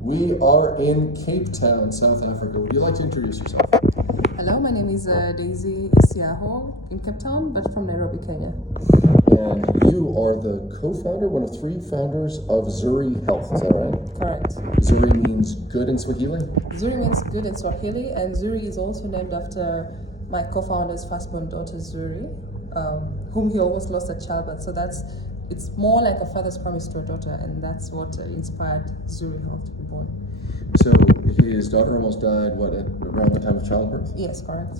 We are in Cape Town, South Africa. Would you like to introduce yourself? Hello, my name is Daisy Isiaho in Cape Town, but from Nairobi, Kenya. And you are the co-founder, one of three founders of Zuri Health, is that right? Correct. Zuri means good in Swahili? Zuri means good in Swahili, and Zuri is also named after my co-founder's firstborn daughter, Zuri, whom he almost lost at childbirth. So it's more like a father's promise to a daughter, and that's what inspired Zuri Health to be born. So his daughter almost died, around the time of childbirth? Yes, correct.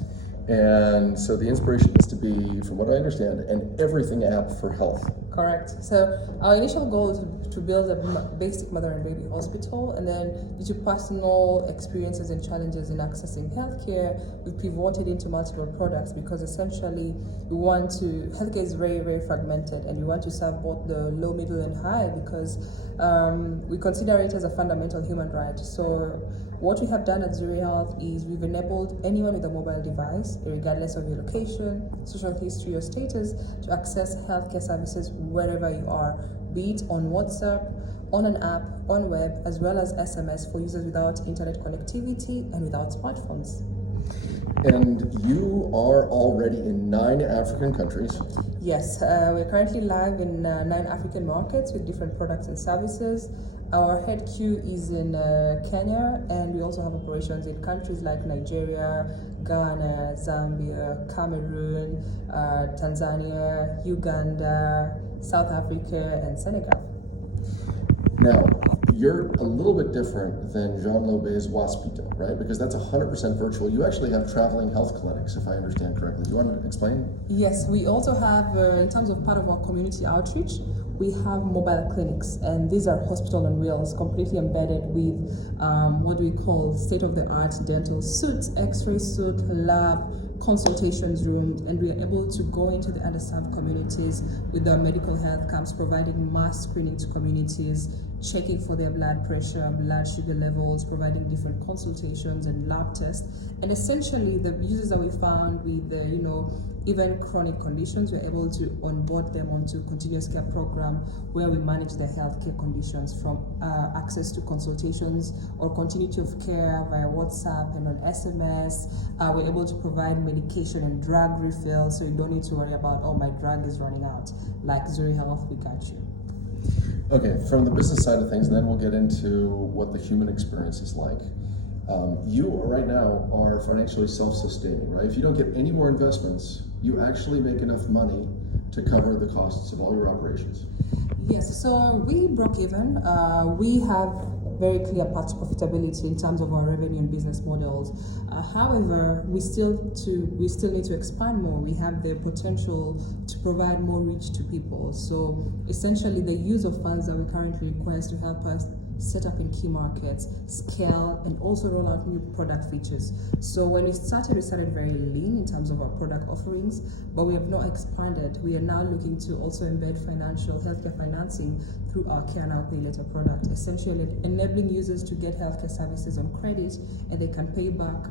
And so the inspiration is to be, from what I understand, an everything app for health. Correct. So our initial goal is to build a basic mother and baby hospital, and then due to personal experiences and challenges in accessing healthcare, we pivoted into multiple products because essentially healthcare is very, very fragmented, and we want to serve both the low, middle, and high because we consider it as a fundamental human right. So what we have done at Zuri Health is we've enabled anyone with a mobile device, regardless of your location, social history, or status, to access healthcare services wherever you are, be it on WhatsApp, on an app, on web, as well as SMS for users without internet connectivity and without smartphones. And you are already in 9 African countries. Yes, we're currently live in 9 African markets with different products and services. Our HQ is in Kenya, and we also have operations in countries like Nigeria, Ghana, Zambia, Cameroon, Tanzania, Uganda, South Africa, and Senegal. Now, you're a little bit different than Jean Lobé's Waspito, right? Because that's 100% virtual. You actually have traveling health clinics, if I understand correctly. Do you want to explain? Yes, we also have, in terms of part of our community outreach, we have mobile clinics, and these are hospital on wheels, completely embedded with what we call state-of-the-art dental suites, x-ray suite, lab, consultations rooms, and we are able to go into the underserved communities with our medical health camps, providing mass screening to communities, checking for their blood pressure, blood sugar levels, providing different consultations and lab tests. And essentially the users that we found with even chronic conditions, we're able to onboard them onto continuous care program where we manage their healthcare conditions from access to consultations or continuity of care via WhatsApp and on SMS. We're able to provide medication and drug refills, so you don't need to worry about, oh, my drug is running out. Like Zuri Health, we got you. Okay, from the business side of things, then we'll get into what the human experience is like. You right now are financially self-sustaining, right? If you don't get any more investments, you actually make enough money to cover the costs of all your operations. Yes, so we broke even. We have very clear path to profitability in terms of our revenue and business models. However, we still need to expand more. We have the potential to provide more reach to people. So essentially, the use of funds that we currently request to help us set up in key markets, scale, and also roll out new product features. So when we started very lean in terms of our product offerings, but we have not expanded. We are now looking to also embed healthcare financing through our Care Now Pay Later product, essentially enabling users to get healthcare services on credit and they can pay back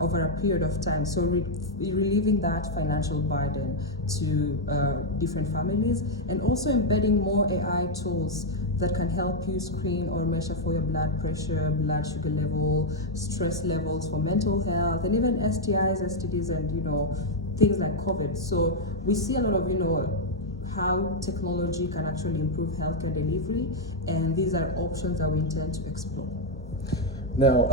over a period of time. So relieving that financial burden to different families, and also embedding more AI tools that can help you screen or measure for your blood pressure, blood sugar level, stress levels for mental health, and even STIs, STDs, and things like COVID. So we see a lot of how technology can actually improve healthcare delivery, and these are options that we intend to explore. Now,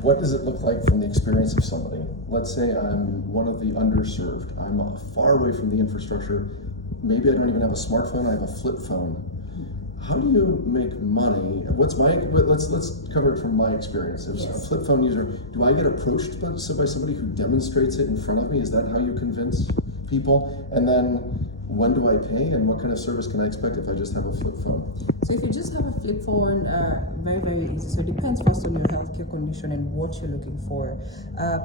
what does it look like from the experience of somebody? Let's say I'm one of the underserved. I'm far away from the infrastructure. Maybe I don't even have a smartphone. I have a flip phone. How do you make money? Let's cover it from my experience. As a flip phone user, do I get approached by somebody who demonstrates it in front of me? Is that how you convince people? And then when do I pay, and what kind of service can I expect if I just have a flip phone? So if you just have a flip phone, very, very easy. So it depends first on your healthcare condition and what you're looking for.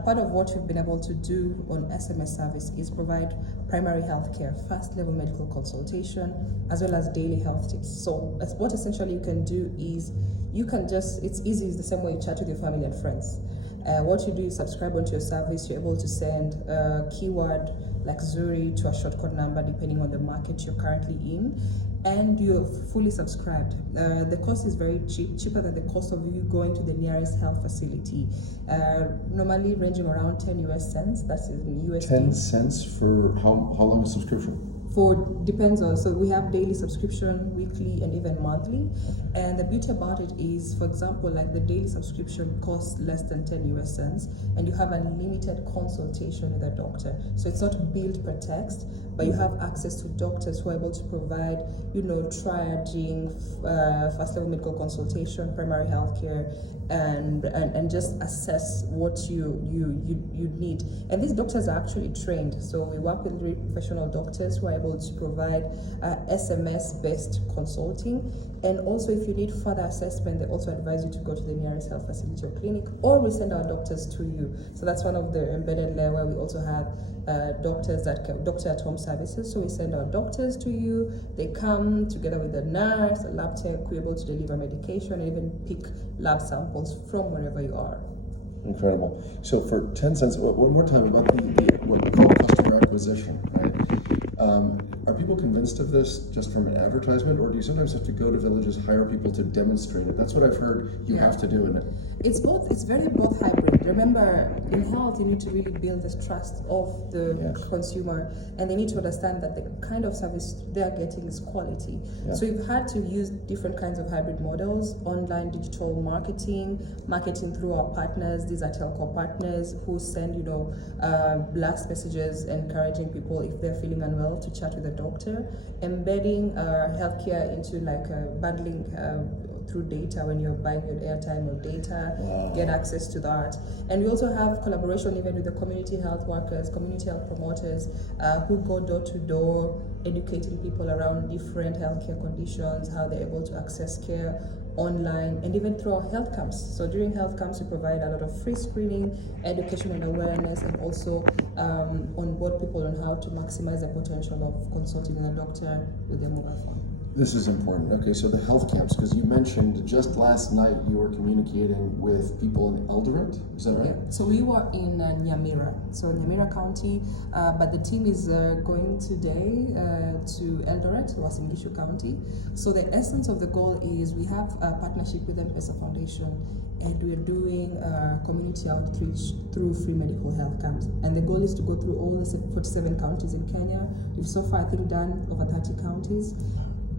Part of what we've been able to do on SMS service is provide primary healthcare, first level medical consultation, as well as daily health tips. So what essentially you can do is it's easy, it's the same way you chat with your family and friends. What you do is subscribe onto your service. You're able to send a keyword like Zuri to a shortcode number depending on the market you're currently in. and you're fully subscribed. The cost is very cheap, cheaper than the cost of you going to the nearest health facility. Normally ranging around 10 US cents. That's in USD. 10 cents for how long a subscription? Depends on, so we have daily subscription, weekly, and even monthly. And the beauty about it is, for example, like the daily subscription costs less than 10 US cents, and you have unlimited consultation with a doctor. So it's not billed per text, but you have access to doctors who are able to provide, triaging, first level medical consultation, primary health care, and just assess what you need. And these doctors are actually trained. So we work with really professional doctors who are able to provide SMS-based consulting. And also, if you need further assessment, they also advise you to go to the nearest health facility or clinic, or we send our doctors to you. So that's one of the embedded layer where we also have doctor at home services. So we send our doctors to you. They come together with a nurse, a lab tech. We're able to deliver medication and even pick lab samples from wherever you are. Incredible. So for 10 cents, one more time about the what we call customer acquisition, right? Are people convinced of this just from an advertisement, or do you sometimes have to go to villages, hire people to demonstrate it? That's what I've heard you have to do in it. It's both. It's very both hybrid. Remember, in health, you need to really build this trust of the consumer, and they need to understand that the kind of service they're getting is quality. Yeah. So you've had to use different kinds of hybrid models: online, digital marketing through our partners. These are telco partners who send, blast messages encouraging people if they're feeling unwell to chat with a doctor, embedding healthcare into bundling through data when you're buying your airtime or data, get access to that. And we also have collaboration even with the community health workers, community health promoters who go door to door, educating people around different healthcare conditions, how they're able to access care online, and even through our health camps. So during health camps, we provide a lot of free screening, education and awareness, and also onboard people on how to maximize the potential of consulting with a doctor with their mobile phone. This is important. Okay, so the health camps, because you mentioned just last night you were communicating with people in Eldoret, is that right? Yeah, so we were in Nyamira, so Nyamira County, but the team is going today to Eldoret, Uasin Gishu County. So the essence of the goal is we have a partnership with M-Pesa Foundation, and we're doing community outreach through free medical health camps. And the goal is to go through all the 47 counties in Kenya. We've so far, I think, done over 30 counties.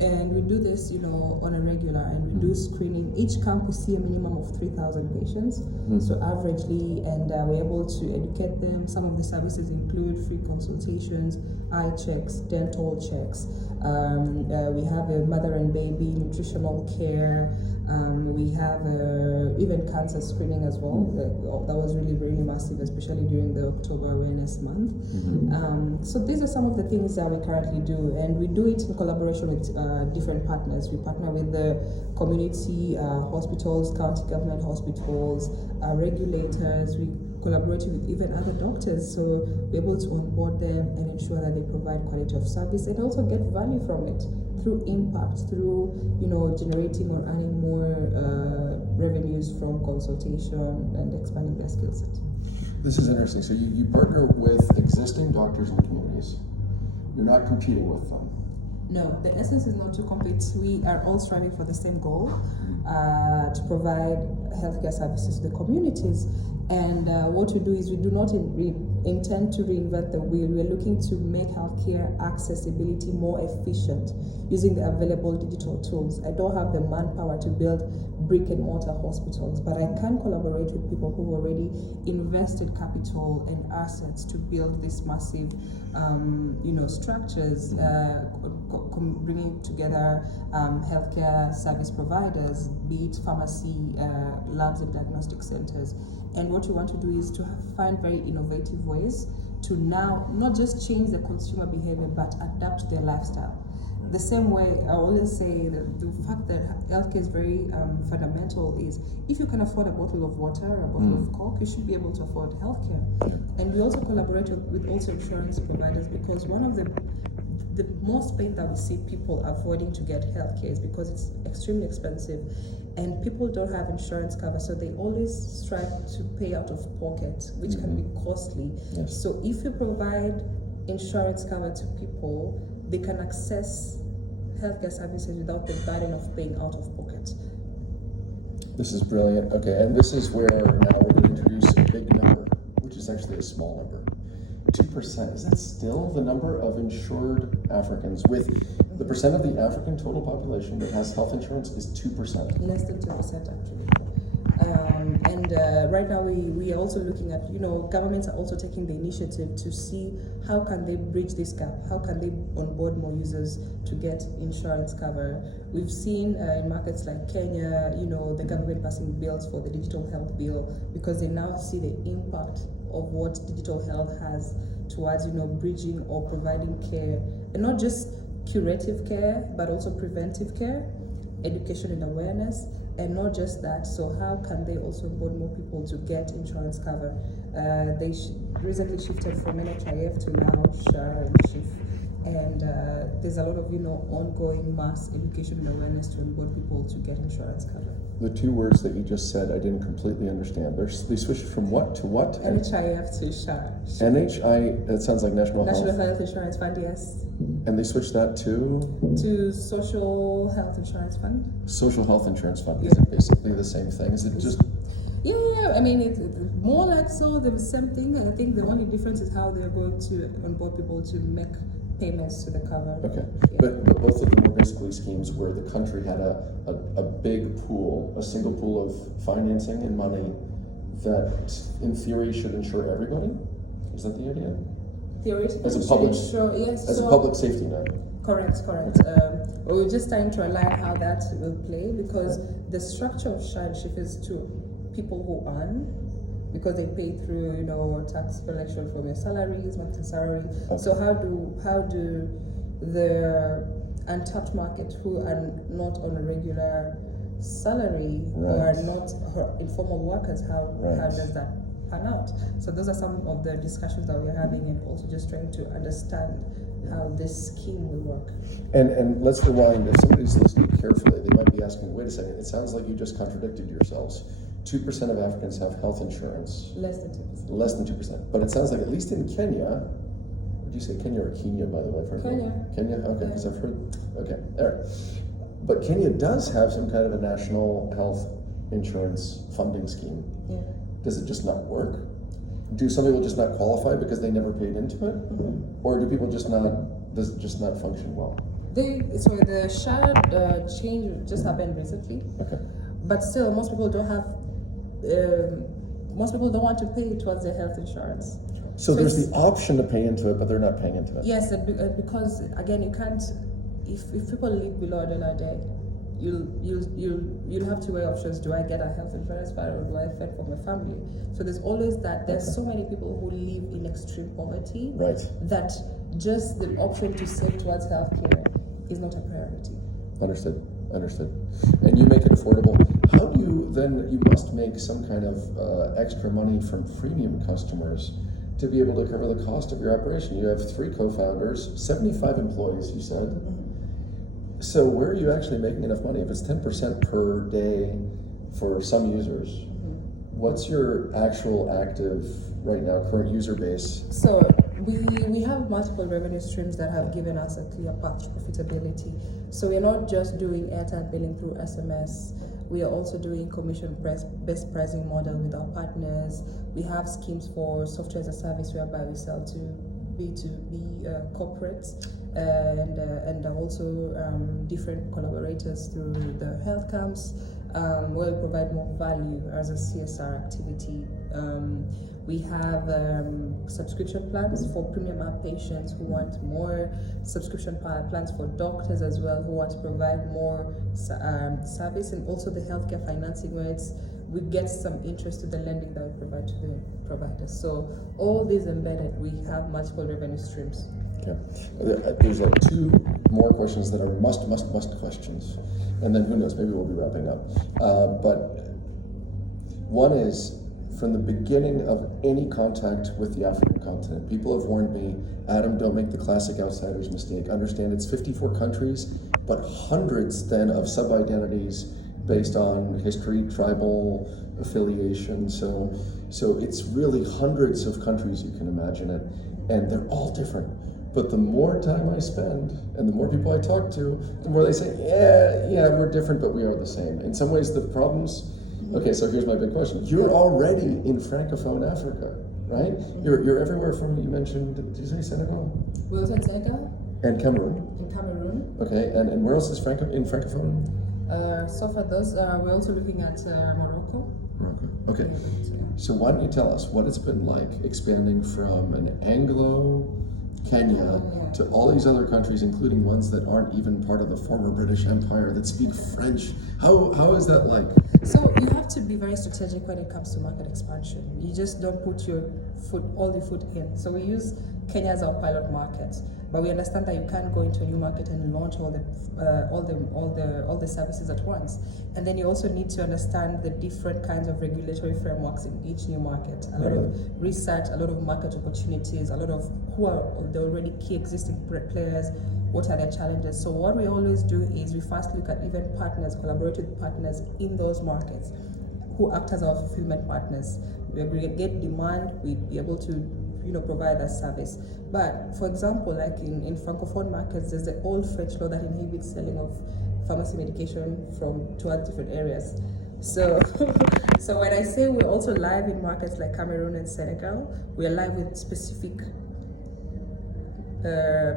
And we do this, on a regular, and we do screening. Each camp will see a minimum of 3,000 patients, so averagely, and we're able to educate them. Some of the services include free consultations, eye checks, dental checks. We have a mother and baby nutritional care. We have even cancer screening as well. That was really, really massive, especially during the October Awareness Month. So these are some of the things that we currently do, and we do it in collaboration with different partners. We partner with the community hospitals, county government hospitals, regulators. We collaborate with even other doctors, so we're able to onboard them and ensure that they provide quality of service and also get value from it through impact, through generating or earning more revenues from consultation and expanding their skill set. This is interesting. So you partner with existing doctors in the communities. You're not competing with them. No, the essence is not to compete. We are all striving for the same goal, to provide healthcare services to the communities. And what we do is we do not intend to reinvent the wheel. We're looking to make healthcare accessibility more efficient using the available digital tools. I don't have the manpower to build brick and mortar hospitals, but I can collaborate with people who've already invested capital and assets to build these massive structures, bringing together healthcare service providers, be it pharmacy, labs and diagnostic centers. And what we want to do is to find very innovative ways to now not just change the consumer behavior, but adapt their lifestyle. The same way I always say that the fact that healthcare is very fundamental is if you can afford a bottle of water or a bottle of Coke, you should be able to afford healthcare. And we also collaborate with also insurance providers, because one of the most pain that we see people avoiding to get healthcare is because it's extremely expensive and people don't have insurance cover, so they always strive to pay out of pocket, which can be costly. Yes. So if you provide insurance cover to people, they can access healthcare services without the burden of paying out of pocket. This is brilliant. Okay, and this is where now we're going to introduce a big number, which is actually a small number. 2%, is that still the number of insured Africans with the percent of the African total population that has health insurance is 2%? Less than 2% actually. Right now we are also looking at, governments are also taking the initiative to see how can they bridge this gap, how can they onboard more users to get insurance cover. We've seen in markets like Kenya, the government passing bills for the digital health bill because they now see the impact of what digital health has towards, bridging or providing care, and not just curative care, but also preventive care, education and awareness. And not just that, so how can they also onboard more people to get insurance cover? They recently shifted from NHIF to now SHAR and SHIF. And there's a lot of, ongoing mass education and awareness to onboard people to get insurance cover. The two words that you just said, I didn't completely understand. They switched from what to what? NHIF to SHAR. that sounds like National Health Insurance Fund, yes. And they switched that to? To Social Health Insurance Fund. Social Health Insurance Fund. Is it basically the same thing? Is it just? Yeah. I mean, it's more like so the same thing. I think the only difference is how they're going to onboard people to make payments to the cover. Okay, yeah. But both of them were basically schemes where the country had a big pool, a single pool of financing and money that, in theory, should insure everybody. Is that the idea? Theoretically, as a public, yes, as a public safety net. Correct. We're just trying to align how that will play because the structure of SHAR and SHIF is to people who earn, because they pay through, tax collection from your salaries, monthly salary. Okay. So how do the untapped market who are not on a regular salary or are not informal workers, how does that pan out? So those are some of the discussions that we're having, and also just trying to understand how this scheme will work. And let's rewind. If somebody's listening carefully, they might be asking, wait a second, it sounds like you just contradicted yourselves. 2% of Africans have health insurance. Less than 2%. Less than 2%. But it sounds like, at least in Kenya, would you say Kenya or Kenya, by the way? Kenya? Okay, because I've heard, okay, all right. But Kenya does have some kind of a national health insurance funding scheme. Yeah. Does it just not work? Do some people just not qualify because they never paid into it? Mm-hmm. Or do people does it just not function well? The SHAR change just happened recently. Okay. But still, most people don't want to pay towards their health insurance. So there's the option to pay into it, but they're not paying into it. Yes, because again, you can't. If people live below $1 a day, you'll have to weigh options. Do I get a health insurance fund or do I fend for my family? So there's always that. There's so many people who live in extreme poverty that just the option to save towards healthcare is not a priority. Understood. And you make it affordable. How do you then? You must make some kind of extra money from freemium customers to be able to cover the cost of your operation. You have 3 co-founders, 75 employees, you said. Mm-hmm. So where are you actually making enough money? If it's 10% per day for some users, what's your actual active right now current user base? So we have multiple revenue streams that have given us a clear path to profitability. So we're not just doing airtime billing through SMS. We are also doing commission-based pricing model with our partners. We have schemes for software as a service whereby we sell to B2B corporates and also different collaborators through the health camps where we provide more value as a CSR activity. We have subscription plans for premium app patients who want more, subscription plans for doctors as well who want to provide more service, and also the healthcare financing where we get some interest to the lending that we provide to the providers. So all these embedded, we have multiple revenue streams. Okay. There's like 2 more questions that are must questions, and then who knows, maybe we'll be wrapping up. But one is, from the beginning of any contact with the African continent, people have warned me, Adam, don't make the classic outsider's mistake. Understand it's 54 countries, but hundreds then of sub-identities based on history, tribal affiliation. So it's really hundreds of countries, you can imagine it, and they're all different. But the more time I spend and the more people I talk to, the more they say, yeah, we're different, but we are the same. In some ways, the problems. Okay, so here's my big question. You're already in Francophone Africa, right? You're everywhere from, you mentioned, did you say Senegal? We also in Senegal, And Cameroon. in Cameroon. Okay, and where else is in Francophone? So for those, we're also looking at Morocco. Morocco. Okay. Yeah. So why don't you tell us what it's been like expanding from an Anglo Kenya to all these other countries, including ones that aren't even part of the former British Empire that speak French. How is that like? So you have to be very strategic when it comes to market expansion. You just don't put all your foot in. So we use Kenya as our pilot market, but we understand that you can't go into a new market and launch all the services at once. And then you also need to understand the different kinds of regulatory frameworks in each new market. A lot of research, a lot of market opportunities, a lot of who are the already key existing players, what are their challenges. So what we always do is we first look at even partners, collaborate with partners in those markets who act as our fulfillment partners. We aggregate demand, we be able to provide that service. But for example, like in Francophone markets, there's the old French law that inhibits selling of pharmacy medication from 12 different areas. So when I say we're also live in markets like Cameroon and Senegal, we are live with specific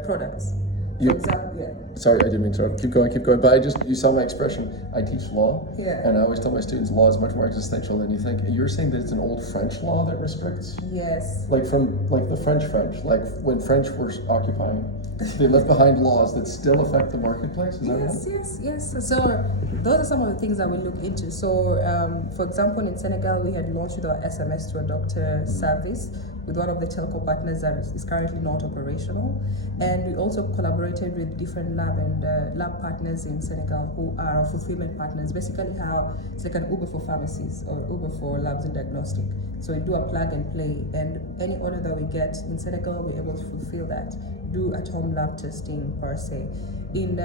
products. For example, Sorry, I didn't mean to interrupt. Keep going. But you saw my expression. I teach law, and I always tell my students law is much more existential than you think. You're saying that it's an old French law that restricts? Yes. Like the French, like when French were occupying, they left behind laws that still affect the marketplace? Is that right? Yes. So those are some of the things that we look into. So for example, in Senegal, we had launched with our SMS to a doctor service with one of the telco partners that is currently not operational. And we also collaborated with different lab partners in Senegal who are our fulfillment partners. Basically how it's like an Uber for pharmacies or Uber for labs and diagnostic. So we do a plug and play, and any order that we get in Senegal, we're able to fulfill that, do at-home lab testing per se. In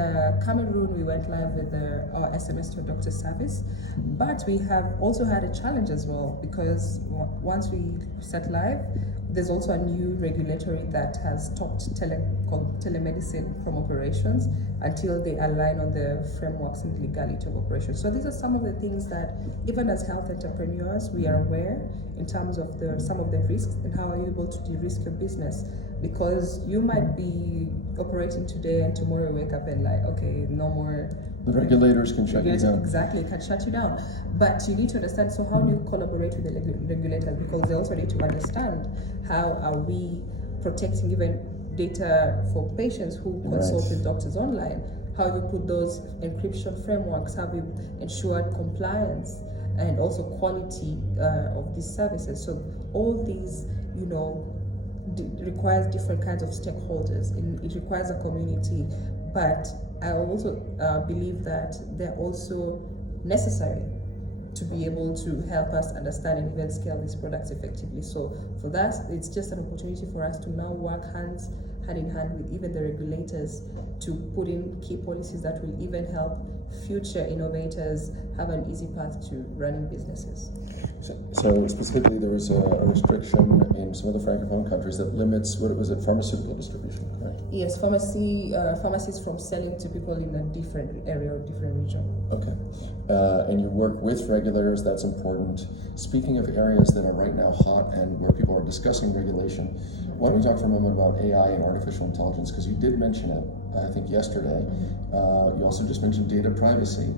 Cameroon, we went live with our SMS to a doctor service, but we have also had a challenge as well, because once we set live, there's also a new regulatory that has stopped telemedicine from operations until they align on the frameworks and legality of operations. So these are some of the things that, even as health entrepreneurs, we are aware in terms of some of the risks and how are you able to de-risk your business. Because you might be operating today and tomorrow you wake up and like, okay, no more. The regulators can shut you down. Exactly, can shut you down. But you need to understand, so how do you collaborate with the regulators? Because they also need to understand how are we protecting even data for patients who consult with doctors online. How do you put those encryption frameworks? Have you ensured compliance and also quality of these services? So all these, requires different kinds of stakeholders. It requires a community, but I also believe that they're also necessary to be able to help us understand and even scale these products effectively. So for that, it's just an opportunity for us to now work hand in hand with even the regulators to put in key policies that will even help future innovators have an easy path to running businesses. So specifically, there is a restriction in some of the Francophone countries that limits, pharmaceutical distribution, correct? Yes, pharmacies from selling to people in a different area or different region. Okay. And you work with regulators, that's important. Speaking of areas that are right now hot and where people are discussing regulation, why don't we talk for a moment about AI and artificial intelligence, because you did mention it, I think yesterday. You also just mentioned data privacy.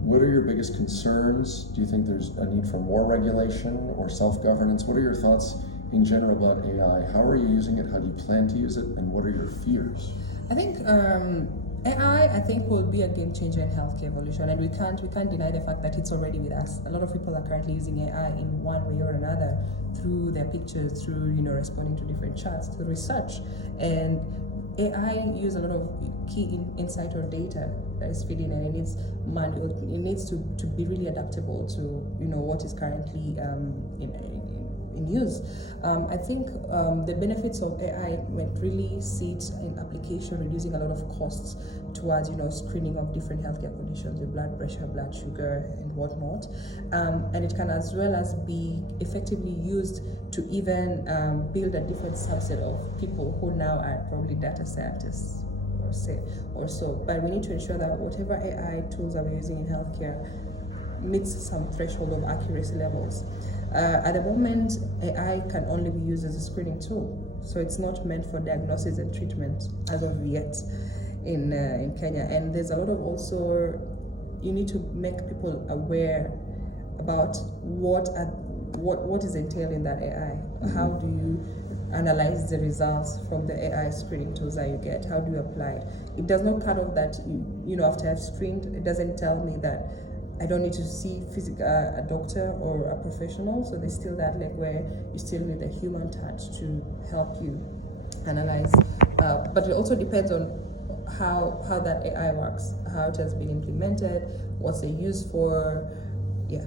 What are your biggest concerns? Do you think there's a need for more regulation or self-governance? What are your thoughts in general about AI? How are you using it? How do you plan to use it? And what are your fears? I think AI, will be a game changer in healthcare evolution, and we can't deny the fact that it's already with us. A lot of people are currently using AI in one way or another, through their pictures, through responding to different chats, through research, and AI use a lot of key insight or data that is feeding, and it needs manual. It needs to be really adaptable to what is currently in use. I think the benefits of AI might really sit in application, reducing a lot of costs towards screening of different healthcare conditions, your blood pressure, blood sugar, and whatnot. And it can as well as be effectively used to even build a different subset of people who now are probably data scientists or so. But we need to ensure that whatever AI tools that we're using in healthcare meets some threshold of accuracy levels. At the moment, AI can only be used as a screening tool, so it's not meant for diagnosis and treatment as of yet in Kenya. And there's a lot of also, you need to make people aware about what is entailed in that AI. How do you analyze the results from the AI screening tools that you get? How do you apply it? It does not cut off that, after I've screened, it doesn't tell me that I don't need to see a doctor or a professional. So there's still that leg where you still need a human touch to help you analyze. But it also depends on how that AI works, how it has been implemented, what's it used for. Yeah.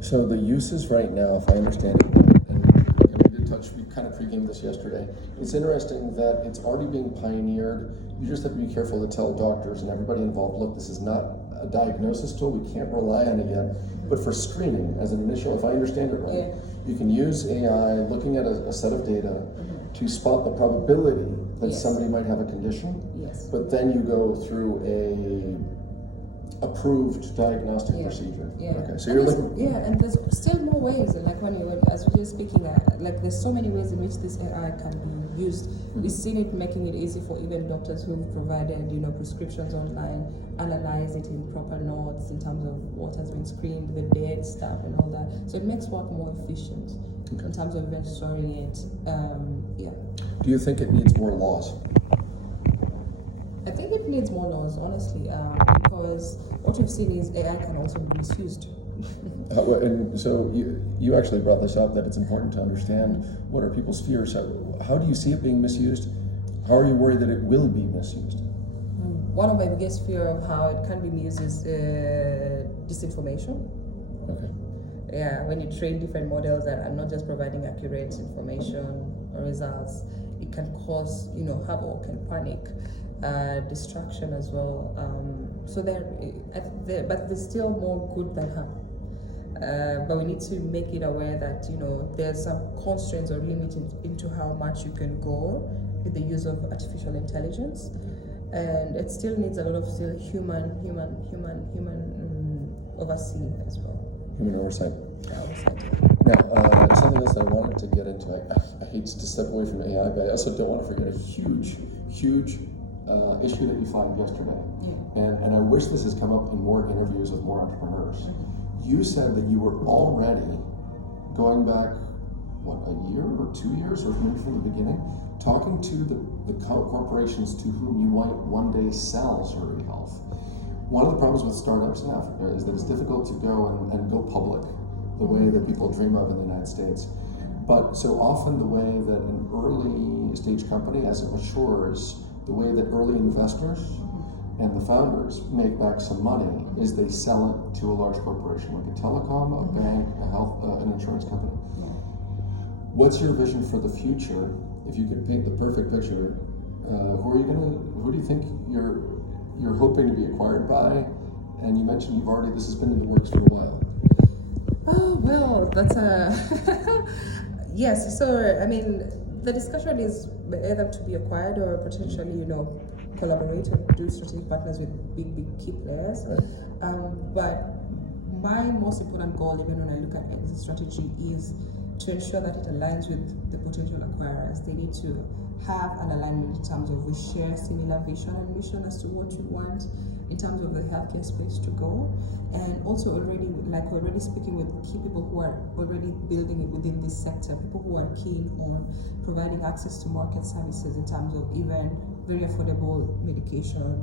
So the uses right now, if I understand it, and we did touch, we kind of pre-gamed this yesterday. It's interesting that it's already being pioneered. You just have to be careful to tell doctors and everybody involved, look, this is not a diagnosis tool, we can't rely on it yet, but for screening as an initial, if I understand it right, you can use AI looking at a set of data to spot the probability that somebody might have a condition, but then you go through a approved diagnostic procedure. Okay, so you're looking. And there's still more ways. Like as we were speaking, like there's so many ways in which this AI can be used. We've seen it making it easy for even doctors who've provided, prescriptions online, analyze it in proper notes in terms of what has been screened, the date, stuff, and all that. So it makes work more efficient in terms of even storing it. Do you think it needs more laws? I think it needs more laws, honestly, because what we've seen is AI can also be misused. And so you actually brought this up, that it's important to understand what are people's fears. How do you see it being misused? How are you worried that it will be misused? One of my biggest fear of how it can be misused is disinformation. Okay. Yeah, when you train different models that are not just providing accurate information or results, it can cause, havoc and panic. Distraction as well. But there's still more good than harm. But we need to make it aware that there's some constraints or limits into how much you can go with the use of artificial intelligence, and it still needs a lot of human overseeing as well. Human oversight. Oversight. Now, something else that I wanted to get into. I hate to step away from AI, but I also don't want to forget a huge issue that you found yesterday. And I wish this has come up in more interviews with more entrepreneurs. You said that you were already going back, a year or 2 years, or maybe from the beginning, talking to the corporations to whom you might one day sell Zuri Health. One of the problems with startups in Africa is that it's difficult to go and go public the way that people dream of in the United States. But so often the way that an early stage company, as it matures, the way that early investors and the founders make back some money is they sell it to a large corporation, like a telecom, a bank, a health, an insurance company. What's your vision for the future? If you could paint the perfect picture, who do you think you're hoping to be acquired by? And you mentioned this has been in the works for a while. Oh, well, that's yes. So, the discussion is either to be acquired or potentially, collaborate and do strategic partners with big key players. But my most important goal, even when I look at exit strategy, is to ensure that it aligns with the potential acquirers. They need to have an alignment in terms of we share similar vision and mission as to what we want in terms of the healthcare space to go, and also already speaking with key people who are already building it within this sector, people who are keen on providing access to market services in terms of even very affordable medication,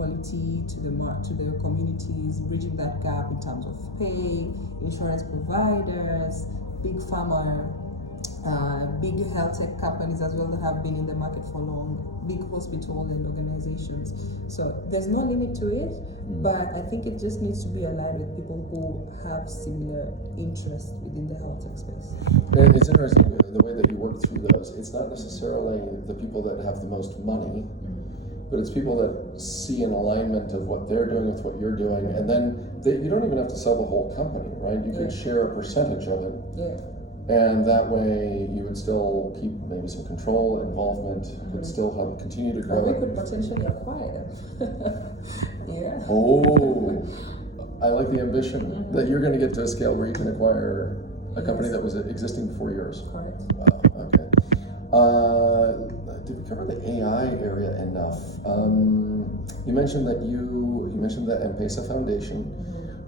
quality to the communities, bridging that gap in terms of pay, insurance providers, big pharma big health tech companies as well that have been in the market for long, big hospitals and organizations. So there's no limit to it, but I think it just needs to be aligned with people who have similar interests within the health tech space. And it's interesting the way that you work through those. It's not necessarily the people that have the most money, but it's people that see an alignment of what they're doing with what you're doing, and then you don't even have to sell the whole company, right? You could share a percentage of it. Yeah. And that way, you would still keep maybe some control, involvement, could still continue to grow. Or we could potentially acquire them. Yeah. Oh, I like the ambition that you're going to get to a scale where you can acquire a company that was existing before yours. Correct. Wow, okay. Did we cover the AI area enough? You mentioned that you mentioned the M-Pesa Foundation.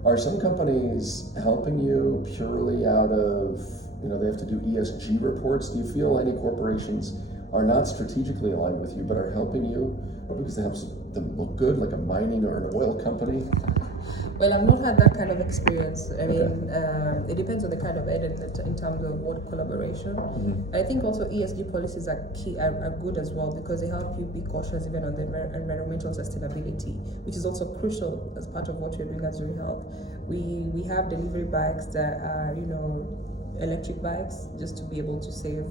Are some companies helping you purely out of, they have to do ESG reports? Do you feel any corporations are not strategically aligned with you, but are helping you because they help them look good, like a mining or an oil company? Well, I've not had that kind of experience. I mean, it depends on the kind of edit in terms of what collaboration. I think also ESG policies are good as well because they help you be cautious even on the environmental sustainability, which is also crucial as part of what we're doing as Health. We have delivery bikes that are, electric bikes just to be able to save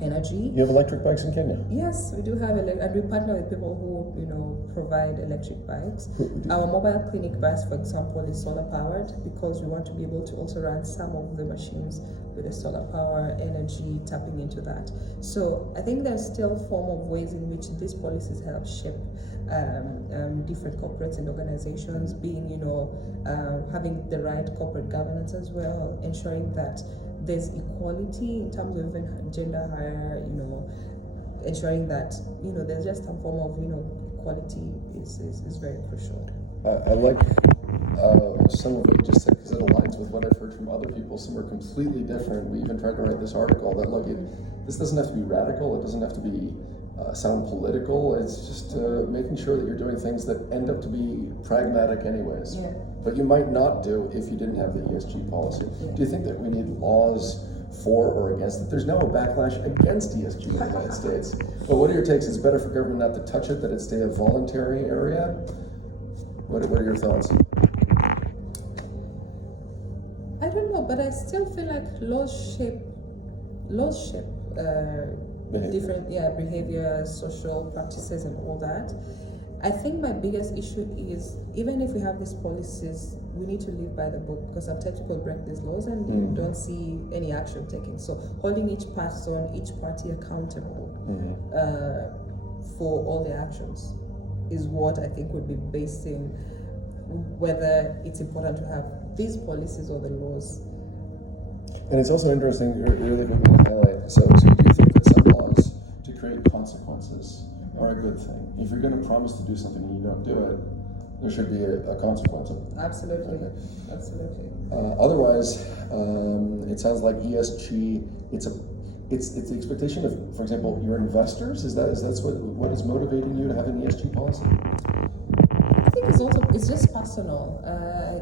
energy. You have electric bikes in Kenya? Yes, we do have and we partner with people who provide electric bikes. Our mobile clinic bus, for example, is solar powered because we want to be able to also run some of the machines with the solar power energy, tapping into that. So I think there's still form of ways in which these policies help shape different corporates and organizations, being having the right corporate governance as well, ensuring that there's equality in terms of even gender hire, ensuring that there's just some form of equality is very crucial. I like some of what you just said because it aligns with what I've heard from other people. Some are completely different. We even tried to write this article that this doesn't have to be radical. It doesn't have to be sound political. It's just making sure that you're doing things that end up to be pragmatic anyways. Yeah. But you might not do if you didn't have the ESG policy. Yeah. Do you think that we need laws for or against it? There's now a backlash against ESG in the United States. But what are your takes? It's better for government not to touch it, that it stay a voluntary area? What are your thoughts? I don't know, but I still feel like laws shape different behaviors, social practices and all that. I think my biggest issue is even if we have these policies, we need to live by the book because sometimes people break these laws and you don't see any action taken. So holding each person, each party accountable for all their actions is what I think would be basing whether it's important to have these policies or the laws. And it's also interesting, really what we highlight. So do you think that some laws to create consequences are a good thing? If you're going to promise to do something and you don't do it, there should be a consequence. Absolutely, okay. Absolutely. Otherwise, it sounds like ESG. It's the expectation of, for example, your investors. Is that what is motivating you to have an ESG policy? I think it's just personal.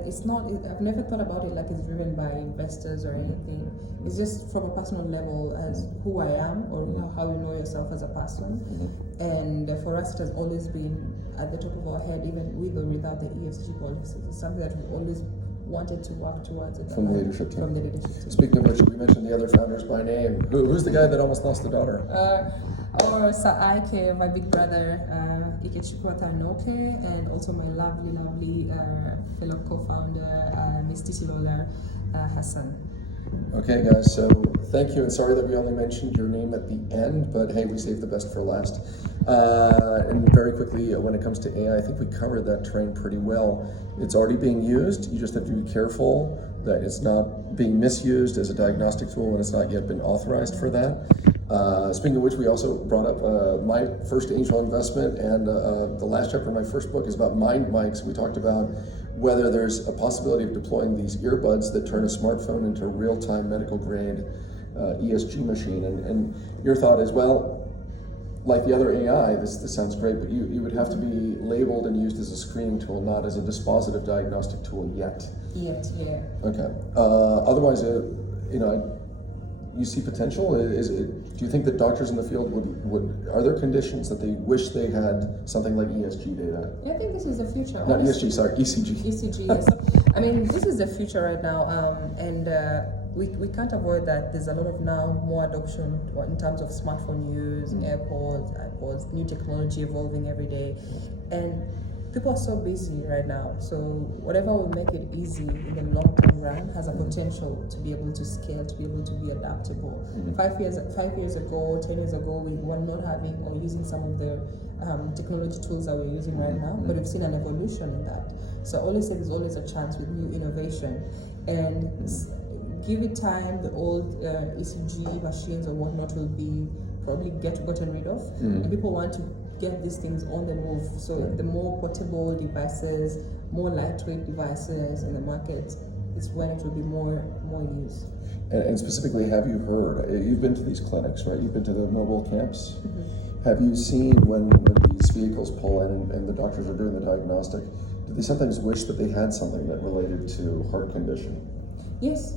It's not. I've never thought about it like it's driven by investors or anything. It's just from a personal level as who I am or how you know yourself as a person. And for us, it has always been at the top of our head, even with or without the ESG policies. It's something that we've always wanted to work towards. From the leadership team. From the leadership team. Speaking of which, we mentioned the other founders by name. Who's the guy that almost lost the daughter? Sir Ike, my big brother, Ike Chikwata Noke, and also my lovely fellow co-founder, Ms. Titilola Hassan. Okay, guys, so thank you, and sorry that we only mentioned your name at the end, but hey, we saved the best for last. And very quickly, when it comes to AI, I think we covered that terrain pretty well. It's already being used. You just have to be careful that it's not being misused as a diagnostic tool when it's not yet been authorized for that. Speaking of which, we also brought up my first angel investment, and the last chapter of my first book is about mind mics. We talked about whether there's a possibility of deploying these earbuds that turn a smartphone into a real-time medical-grade ESG machine. And your thought is, well, like the other AI, this sounds great, but you would have to be labeled and used as a screening tool, not as a dispositive diagnostic tool yet. Yet, yeah. Okay. Otherwise, you see potential? Do you think that doctors in the field are there conditions that they wish they had something like ESG data? Yeah, I think this is the future. Not ESG, sorry, ECG. ECG, yes. I mean, this is the future right now, and we can't avoid that. There's a lot of now more adoption in terms of smartphone use, AirPods, iPods, new technology evolving every day, and people are so busy right now. So whatever will make it easy in the long-term run has a potential to be able to scale, to be able to be adaptable. 5 years ago, 10 years ago, we were not having or using some of the technology tools that we're using right now, but we've seen an evolution in that. So I always say there's always a chance with new innovation, and give it time. The old ECG machines or whatnot will be probably gotten rid of, and people want to get these things on the move. So the more portable devices, more lightweight devices in the market, is when it will be more use. And specifically, have you heard, you've been to these clinics, right? You've been to the mobile camps. Have you seen when these vehicles pull in and the doctors are doing the diagnostic, do they sometimes wish that they had something that related to heart condition? Yes,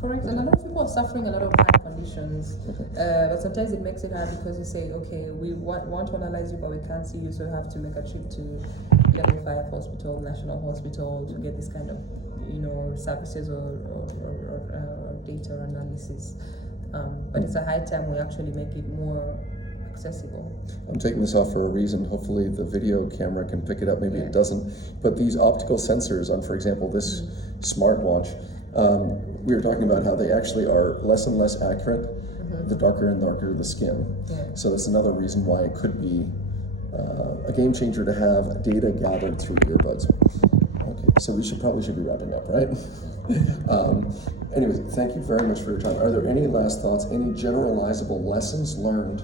correct. And a lot of people are suffering a lot of heart conditions, but sometimes it makes it hard because you say, okay, we want to analyze you, but we can't see you, so you have to make a trip to level 5 hospital, national hospital, to get this kind of, services or data analysis. But it's a high time we actually make it more accessible. I'm taking this off for a reason. Hopefully the video camera can pick it up, maybe it doesn't. But these optical sensors on, for example, this smartwatch, we were talking about how they actually are less and less accurate the darker and darker the skin. So that's another reason why it could be a game changer to have data gathered through earbuds. Okay, so we should be wrapping up, right? Anyways, thank you very much for your time. Are there any last thoughts, any generalizable lessons learned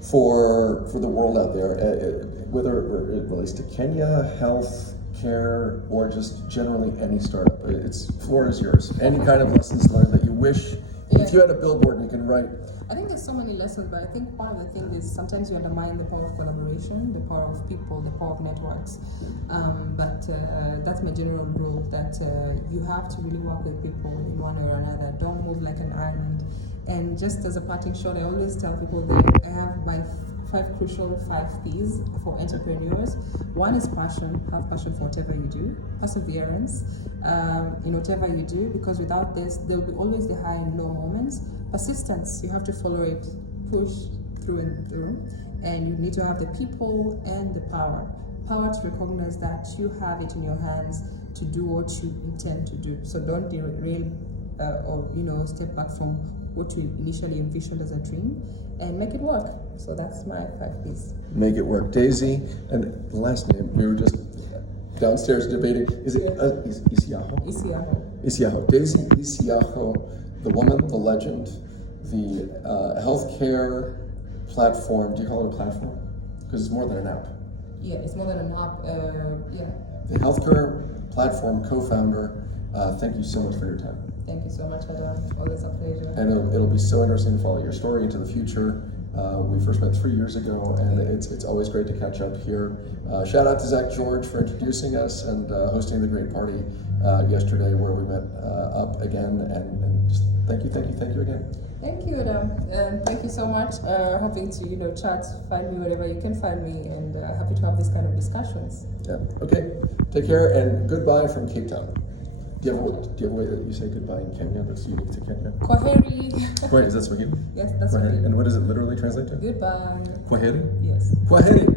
for the world out there, whether it relates to Kenya, health, care, or just generally any startup? It's floor is yours. Any kind of lessons learned that you wish, if you had a billboard you can write. I think there's so many lessons, but I think part of the thing is sometimes you undermine the power of collaboration, the power of people, the power of networks. But that's my general rule, that you have to really work with people in one way or another. Don't move like an island. And just as a parting shot, I always tell people that I have my 5 P's for entrepreneurs. One is passion. Have passion for whatever you do. Perseverance in whatever you do, because without this, there will be always the high and low moments. Persistence. You have to follow it, push through and through. And you need to have the people and the power. Power to recognize that you have it in your hands to do what you intend to do. So don't derail or step back from what you initially envisioned as a dream, and make it work. So that's my 5 P's. Make it work. Daisy, and the last name, we were just downstairs debating, is it Isiaho? Isiaho. Daisy Isiaho, the woman, the legend, the healthcare platform. Do you call it a platform? Because it's more than an app. Yeah, it's more than an app. The healthcare platform co-founder. Thank you so much for your time. Thank you so much, Adam. Always a pleasure. And it'll be so interesting to follow your story into the future. We first met 3 years ago, and it's always great to catch up here. Shout out to Zach George for introducing us and hosting the great party yesterday, where we met up again. And just thank you again. Thank you, Adam. And thank you so much. Hoping to chat, find me wherever you can find me, and happy to have these kind of discussions. Yeah. Okay. Take care, and goodbye from Cape Town. Do you have a way that you say goodbye in Kenya that's unique to Kenya? Kwaheri. Wait, is that Swahili? Yes, that's Swahili. And what does it literally translate to? Goodbye. Kwaheri? Yes. Kwaheri.